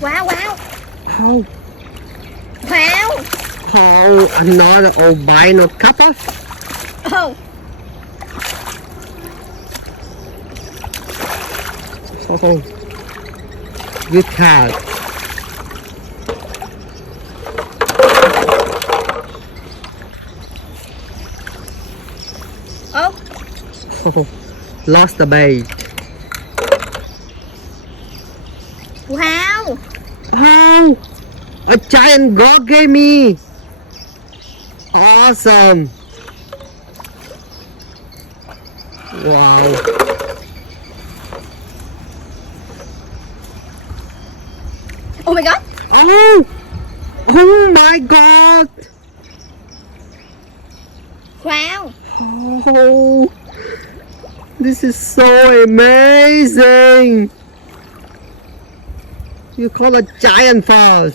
Wow, wow. Oh, Wow. oh, another albino couple. Oh. Oh, good cat. Oh. Oh, lost the bait. Wow. Oh, a giant gogami. Awesome. Wow. Oh my god. Oh, oh my god. Wow. Oh, this is so amazing. You call a giant fish.